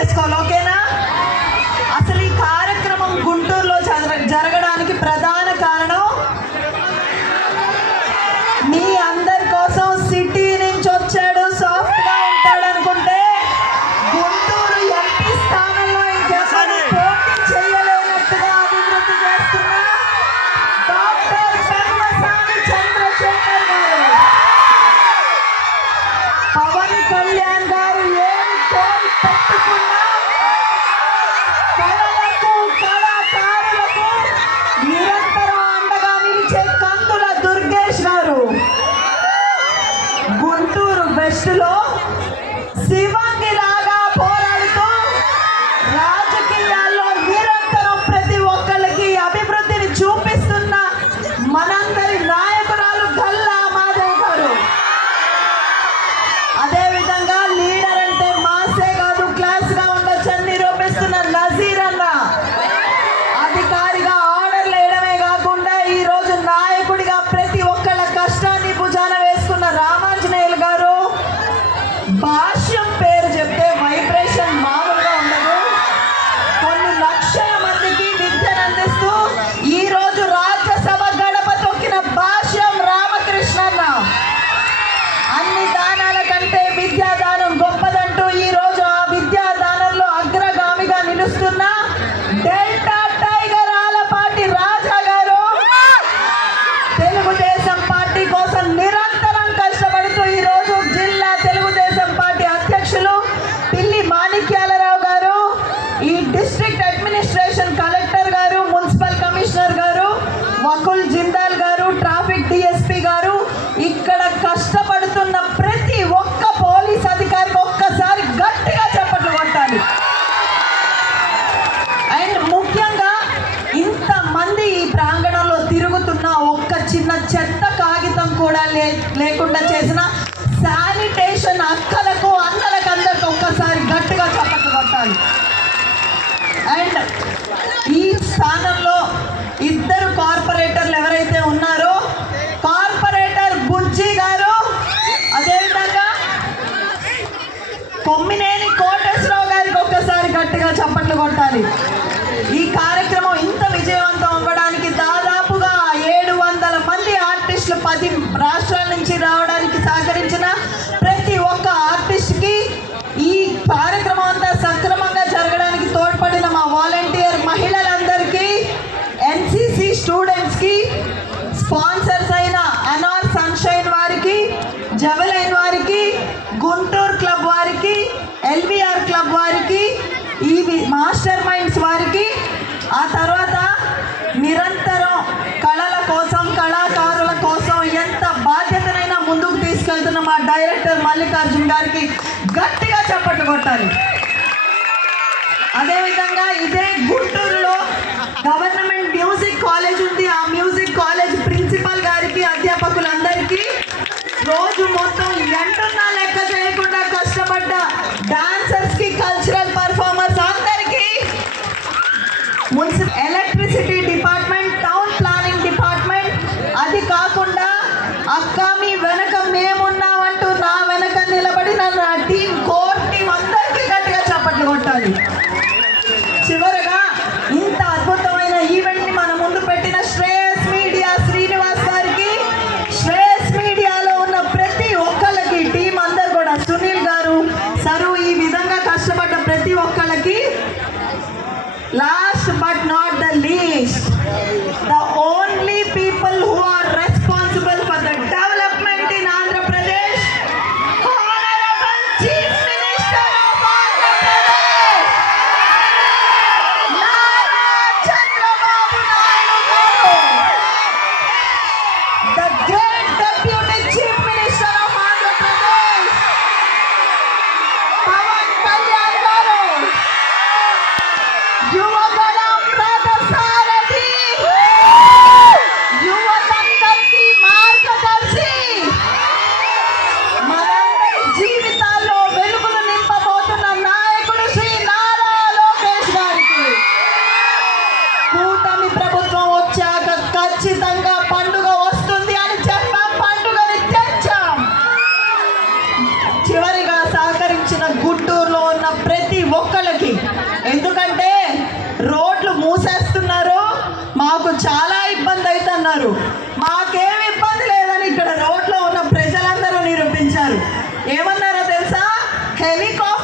చేసుకోవాలి. ఓకేనా? అసలు ఈ కార్యక్రమం గుంటూరులో జరగడానికి ప్రధాన కారణం మీ అందరి కోసం. సిటీ నుంచి వచ్చాడు, సాఫ్ట్ గా ఉంటాడు అనుకుంటే గుంటూరు ఎంపీ స్థానంలో ఇంకెవరు పోటీ చేయలేనట్టుగా అభివృద్ధి చేస్తున్న డాక్టర్ పెమ్మసాని చంద్రశేఖర్ గారు, పవన్ కళ్యాణ్ గారు ఏమి కోరి పెట్టుకున్నా కళలకు కళాకారులకు నిరంతరం అండగా నిలిచే కందుల దుర్గేష్ గారు గుంటూరు వెస్ట్ లో శివంగి లాగా పోరాడుతూ రాజకీయాల్లో నిరంతరం ప్రతి ఒక్కరికి అభివృద్ధిని చూపిస్తున్న మనందరి నాయకురాలు గల్లా మాధవ్ గారు. అదేవిధంగా లీడర్ అంటే మాసే కాదు, క్లాస్ గా ఉండొచ్చని నిరూపిస్తున్న నజీర్ అన్న, అధికారిగా ఆర్డర్లు వేయడమే కాకుండా ఈ రోజు నాయకుడిగా ప్రతి ఒక్కళ్ళ కష్టాన్ని భుజాన వేసుకున్న రామాంజనేయులు గారు. భాష్యం పేరు చెప్తే వైబ్రేషన్ మామూలుగా ఉండదు. కొన్ని లక్షల మందికి విద్యను అందిస్తూ ఈ రోజు రాజ్యసభ గడప తొక్కిన భాష్యం రామకృష్ణన్న. అన్ని దానాల కంటే విద్యాదానం గొప్పదంటూ ఈ రోజు ఆ విద్యాదానంలో అగ్రగామిగా నిలుస్తున్న డెల్టా టైగర్ ఆలపాటి రాజా గారు తెలుగుదేశం పార్టీ కోసం నిరంతరం కష్టపడుతూ ఈ రోజు జిల్లా తెలుగుదేశం పార్టీ అధ్యక్షులు పిల్లి మాణిక్యాలరావు గారు, ఈ డిస్ట్రిక్ట్ అడ్మినిస్ట్రేషన్ కలెక్టర్ గారు, మున్సిపల్ కమిషనర్ గారు, వకుల్ జిందాల్ గారు, ట్రాఫిక్ డిఎస్పీ గారు, ఇక్కడ కష్టపడుతున్న ప్రతి ఒక్క పోలీస్ అధికారికి ఒక్కసారి గట్టిగా చప్పట్లు కొట్టాలి. అండ్ ముఖ్యంగా ఇంతమంది ఈ ప్రాంగణంలో తిరుగుతున్న ఒక్క చిన్న చెత్త కాగితం కూడా లేకుండా చేసిన శానిటేషన్ అక్కలకు అన్నలకు అందరికి ఒక్కసారి గట్టిగా చప్పట్లు కొట్టాలి. అండ్ ఈ స్థానంలో ఇద్దరు కార్పొరేటర్లు ఎవరైతే ఉన్నారో, కార్పొరేటర్ బుజ్జి గారు, అదేవిధంగా కొమ్మినేని కోటేశ్వరరావు గారికి ఒక్కసారి గట్టిగా చప్పట్లు కొట్టాలి. ఈ కార్యక్రమం ఇంత విజయవంతం అవ్వడానికి దాదాపుగా 700 మంది ఆర్టిస్టులు 10 రాష్ట్రాల నుంచి రావడానికి సహకరించిన ప్రతి ఒక్క ఆర్టిస్ట్కి, ఈ కార్యక్రమం అంతా సక్రమంగా జరగడానికి తోడ్పడిన మా వాలంటీర్ మహిళలందరికీ, ఎన్సిసి స్టూడెంట్స్కి, స్పాన్సర్స్ అయిన అనార్ సన్షైన్ వారికి, జవలైన్ వారికి, గుంటూరు క్లబ్ వారికి, ఎల్విఆర్ క్లబ్ వారికి, ఈ మాస్టర్ మైండ్స్ వారికి, ఆ తర్వాత నిరంతరం కళల కోసం కళాకారుల కోసం ఎంత బాధ్యతనైనా ముందుకు తీసుకెళ్తున్న మా డైరెక్టర్ మల్లికార్జున్ గారికి గట్టిగా చప్పట్లు కొట్టాలి. అదేవిధంగా ఇదే గుంటూరులో గవర్నమెంట్ మ్యూజిక్ కాలేజ్ ఉంది. ఆ మ్యూజిక్ కాలేజ్ ప్రిన్సిపల్ గారికి, అధ్యాపకులందరికీ, రోజు మొత్తం ఎంటున్నా లెక్క చేయకుండా కష్టపడ్డ డాన్సర్స్ కి, కల్చరల్ పర్ఫార్మర్స్ అందరికీ, municipal electricity department, town planning department, అది కాకుండా అక్క మీ వెనక మేమున్నామంటూ నా వెనక నిలబడిన నా టీం, కోర్ టీం అందరికీ గట్టిగా చప్పట్లు కొట్టాలి. చివరగా ఇంత అద్భుతమైన ఈవెంట్ ని మన ముందు పెట్టిన శ్రేయస్ మీడియా శ్రీనివాస్ గారికి, శ్రేయస్ మీడియాలో ఉన్న ప్రతి ఒక్కళ్ళకి, టీం అందరు కూడా, సునీల్ గారు, సరు, ఈ విధంగా కష్టపడ్డ ప్రతి ఒక్కళ్ళకి, last but not the least, the only people who are responsible for the development in Andhra Pradesh, honourable chief minister of Andhra Pradesh ఒక్కళ్ళకి. ఎందుకంటే రోడ్లు మూసేస్తున్నారు, మాకు చాలా ఇబ్బంది అవుతున్నారు. మాకేమి ఇబ్బంది లేదని ఇక్కడ రోడ్లో ఉన్న ప్రజలందరూ నిరూపించారు. ఏమన్నారో తెలుసా? హెలికాప్టర్